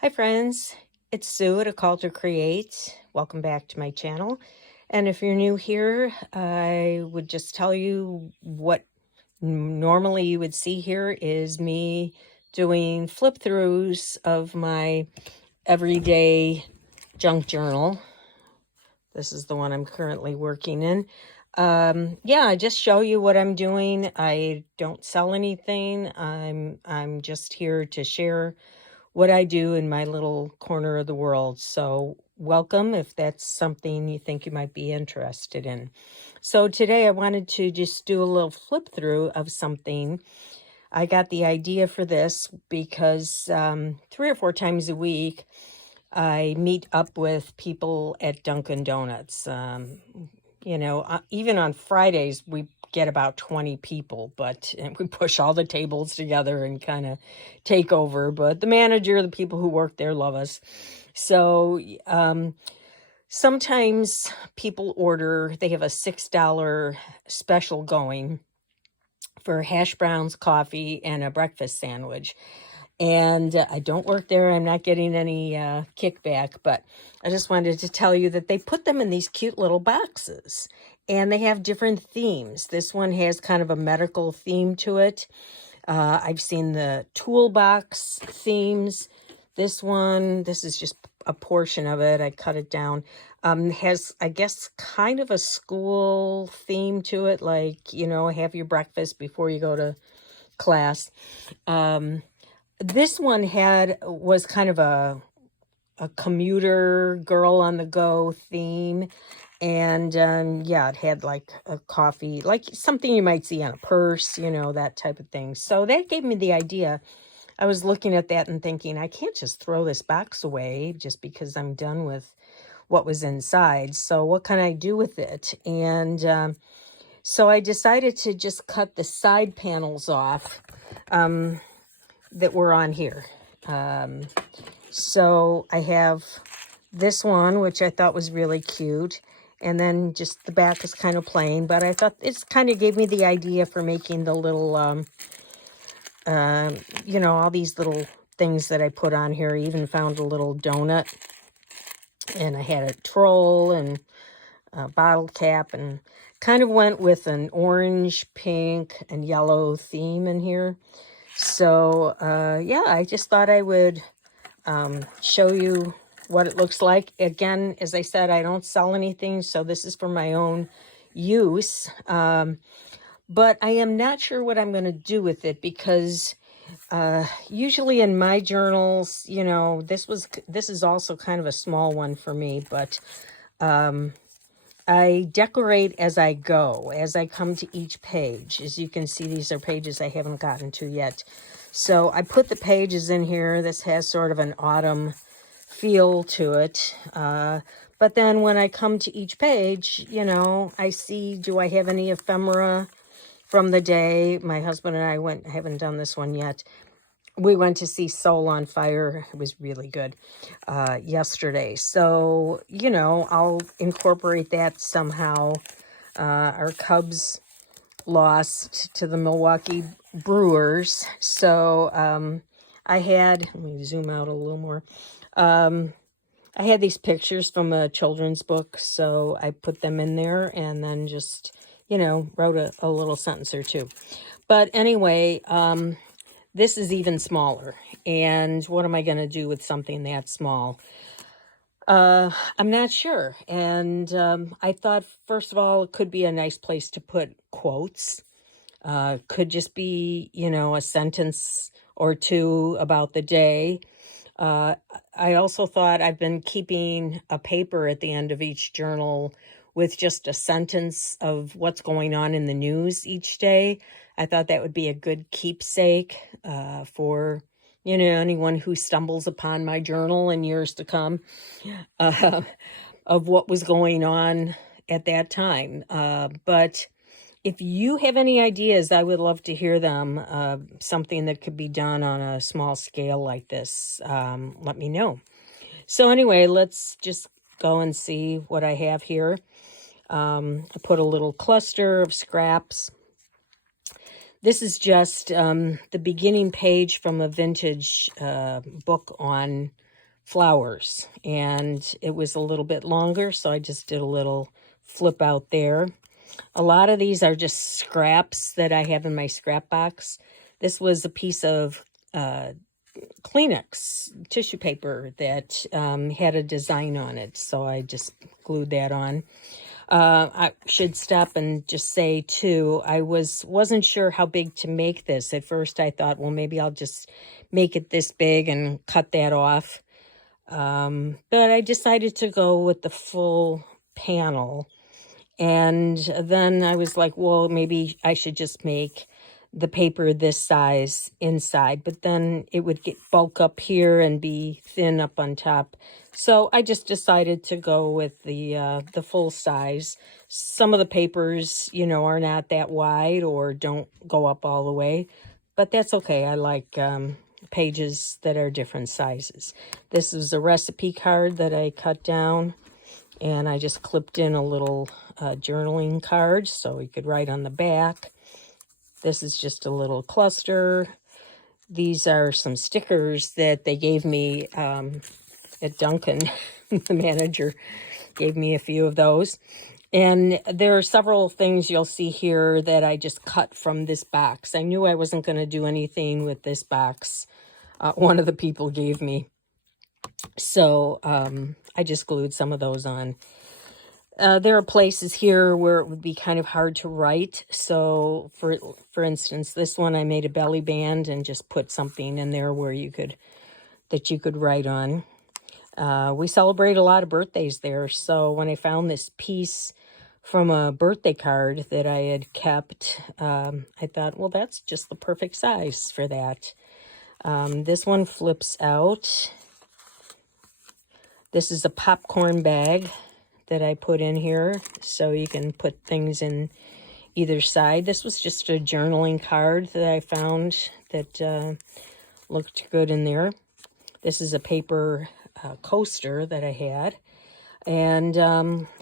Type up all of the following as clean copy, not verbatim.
Hi friends, it's Sue at A Call to Create. Welcome back to my channel. And if you're new here, I would just tell you what normally you would see here is me doing flip throughs of my everyday junk journal. This is the one I'm currently working in. Yeah, I just show you what I'm doing. I don't sell anything. I'm just here to share what I do in my little corner of the world. So welcome if that's something you think you might be interested in. So today I wanted to just do a little flip through of something. I got the idea for this because 3 or 4 times a week I meet up with people at Dunkin' Donuts. Even on Fridays, we get about 20 people, and we push all the tables together and kind of take over. But the manager, the people who work there love us. So sometimes people order, they have a $6 special going for hash browns, coffee, and a breakfast sandwich. And I don't work there. I'm not getting any kickback, but I just wanted to tell you that they put them in these cute little boxes and they have different themes. This one has kind of a medical theme to it. I've seen the toolbox themes. This is just a portion of it. I cut it down. Has, I guess, kind of a school theme to it, like, have your breakfast before you go to class. This one was kind of a commuter girl on the go theme. And yeah, it had like a coffee, like something you might see on a purse, that type of thing. So that gave me the idea. I was looking at that and thinking, I can't just throw this box away just because I'm done with what was inside. So what can I do with it? And so I decided to just cut the side panels off that were on here. So I have this one, which I thought was really cute. And then just the back is kind of plain, but I thought it's kind of gave me the idea for making the little, all these little things that I put on here. I even found a little donut, and I had a troll and a bottle cap, and kind of went with an orange, pink, and yellow theme in here. So, yeah, I just thought I would show you what it looks like. Again, as I said, I don't sell anything, so this is for my own use. But I am not sure what I'm going to do with it because usually in my journals, this is also kind of a small one for me, but I decorate as I go, as I come to each page. As you can see, these are pages I haven't gotten to yet. So I put the pages in here. This has sort of an autumn feel to it. But then when I come to each page, I see, do I have any ephemera from the day? My husband and I haven't done this one yet. We went to see Soul on Fire. It was really good yesterday. So, I'll incorporate that somehow. Our Cubs lost to the Milwaukee Brewers. So let me zoom out a little more. I had these pictures from a children's book, so I put them in there and then just, wrote a little sentence or two. But anyway, this is even smaller. And what am I going to do with something that small? I'm not sure. And I thought, first of all, it could be a nice place to put quotes. Could just be, a sentence or two about the day. I also thought I've been keeping a paper at the end of each journal with just a sentence of what's going on in the news each day. I thought that would be a good keepsake for, anyone who stumbles upon my journal in years to come of what was going on at that time. But if you have any ideas, I would love to hear them. Something that could be done on a small scale like this, let me know. So anyway, let's just go and see what I have here. I put a little cluster of scraps. This is just the beginning page from a vintage book on flowers, and it was a little bit longer, so I just did a little flip out there. A lot of these are just scraps that I have in my scrap box. This was a piece of Kleenex tissue paper that had a design on it, so I just glued that on. I should stop and just say too, I wasn't sure how big to make this. At first I thought, well, maybe I'll just make it this big and cut that off. But I decided to go with the full panel. And then I was like, well, maybe I should just make the paper this size inside, but then it would get bulk up here and be thin up on top. So I just decided to go with the full size. Some of the papers, you know, are not that wide or don't go up all the way, but that's okay. I like pages that are different sizes. This is a recipe card that I cut down, and I just clipped in a little journaling card so you could write on the back. This is just a little cluster. These are some stickers that they gave me at Dunkin. The manager gave me a few of those. And there are several things you'll see here that I just cut from this box. I knew I wasn't going to do anything with this box. One of the people gave me. So I just glued some of those on. There are places here where it would be kind of hard to write. So for instance, this one I made a belly band and just put something in there where you could write on. We celebrate a lot of birthdays there. So when I found this piece from a birthday card that I had kept, I thought, well, that's just the perfect size for that. This one flips out. This is a popcorn bag that I put in here, so you can put things in either side. This was just a journaling card that I found that looked good in there. This is a paper coaster that I had, and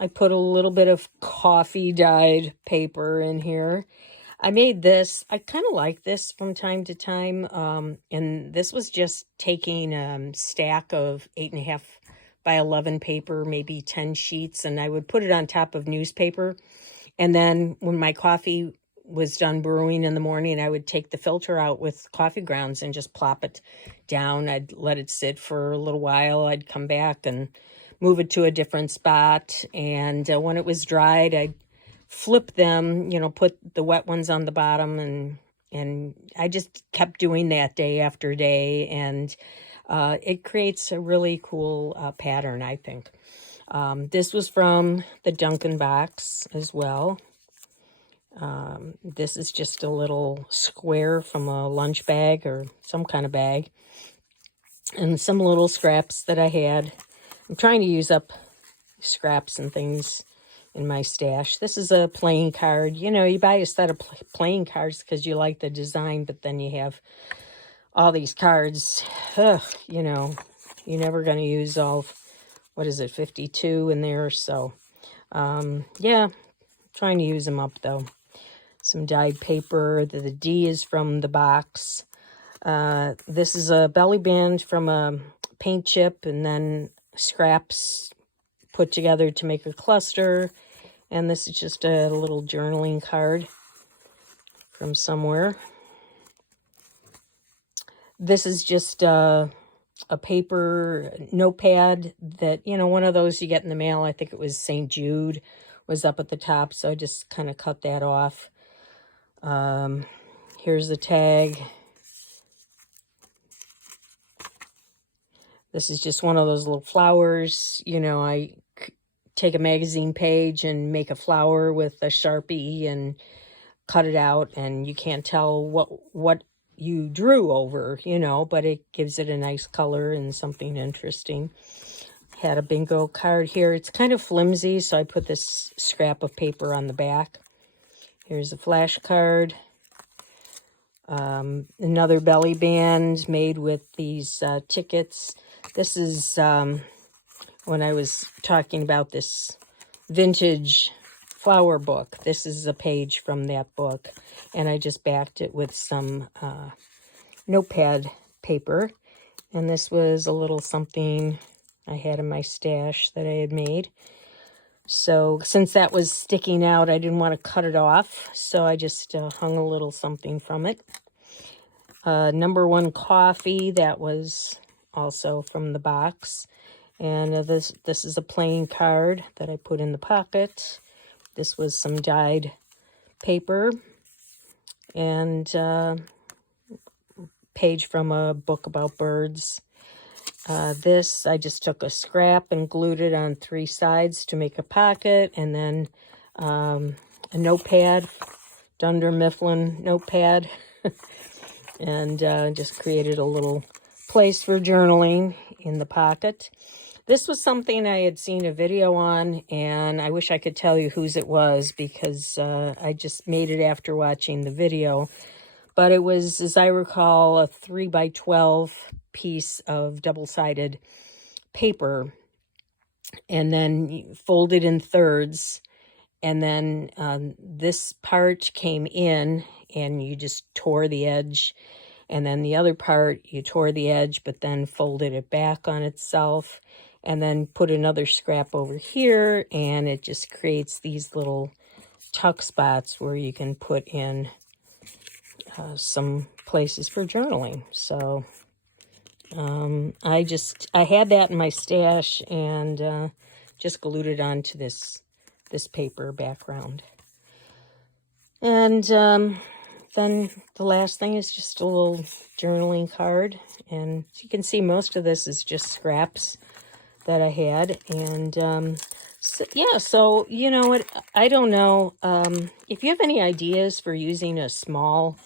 I put a little bit of coffee dyed paper in here. I made this. I kind of like this from time to time, and this was just taking a stack of 8.5 by 11 paper, maybe 10 sheets, and I would put it on top of newspaper. And then when my coffee was done brewing in the morning, I would take the filter out with coffee grounds and just plop it down. I'd let it sit for a little while. I'd come back and move it to a different spot. And when it was dried, I'd flip them, you know, put the wet ones on the bottom, and I just kept doing that day after day, and it creates a really cool pattern, I think. This was from the Dunkin box as well. This is just a little square from a lunch bag or some kind of bag. And some little scraps that I had. I'm trying to use up scraps and things in my stash. This is a playing card. You know, you buy a set of playing cards because you like the design, but then you have all these cards. You know, you're never going to use all, what is it, 52 in there. So, yeah, trying to use them up though. Some dyed paper. The D is from the box. This is a belly band from a paint chip, and then scraps put together to make a cluster. And this is just a little journaling card from somewhere. This is just a paper notepad that, you know, one of those you get in the mail. I think it was St. Jude was up at the top, so I just kind of cut that off. Here's the tag. This is just one of those little flowers. You know, I take a magazine page and make a flower with a Sharpie and cut it out, and you can't tell what you drew over, you know, but it gives it a nice color and something interesting. Had a bingo card here. It's kind of flimsy, so I put this scrap of paper on the back. Here's a flashcard. Another belly band made with these tickets. This is when I was talking about this vintage flower book. This is a page from that book, and I just backed it with some notepad paper. And this was a little something I had in my stash that I had made. So since that was sticking out, I didn't want to cut it off. So I just hung a little something from it. Number One coffee, that was also from the box. And this is a plain card that I put in the pocket. This was some dyed paper. And page from a book about birds. This, I just took a scrap and glued it on 3 sides to make a pocket, and then a notepad, Dunder Mifflin notepad, and just created a little place for journaling in the pocket. This was something I had seen a video on, and I wish I could tell you whose it was, because I just made it after watching the video. But it was, as I recall, a 3x12 piece of double-sided paper, and then folded in thirds. And then this part came in, and you just tore the edge. And then the other part, you tore the edge, but then folded it back on itself. And then put another scrap over here, and it just creates these little tuck spots where you can put in some places for journaling. So I had that in my stash, and just glued it onto this paper background. And then the last thing is just a little journaling card, and you can see most of this is just scraps that I had. And so you know what, I don't know if you have any ideas for using a small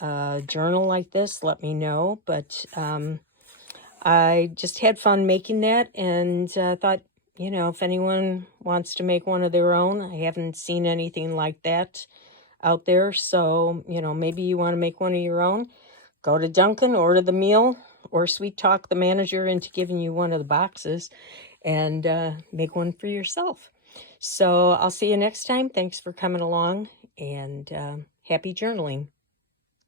journal like this, let me know. But I just had fun making that, and thought, you know, if anyone wants to make one of their own, I haven't seen anything like that out there. So, you know, maybe you want to make one of your own. Go to Dunkin, order the meal, or sweet talk the manager into giving you one of the boxes, and make one for yourself. So I'll see you next time. Thanks for coming along, and happy journaling.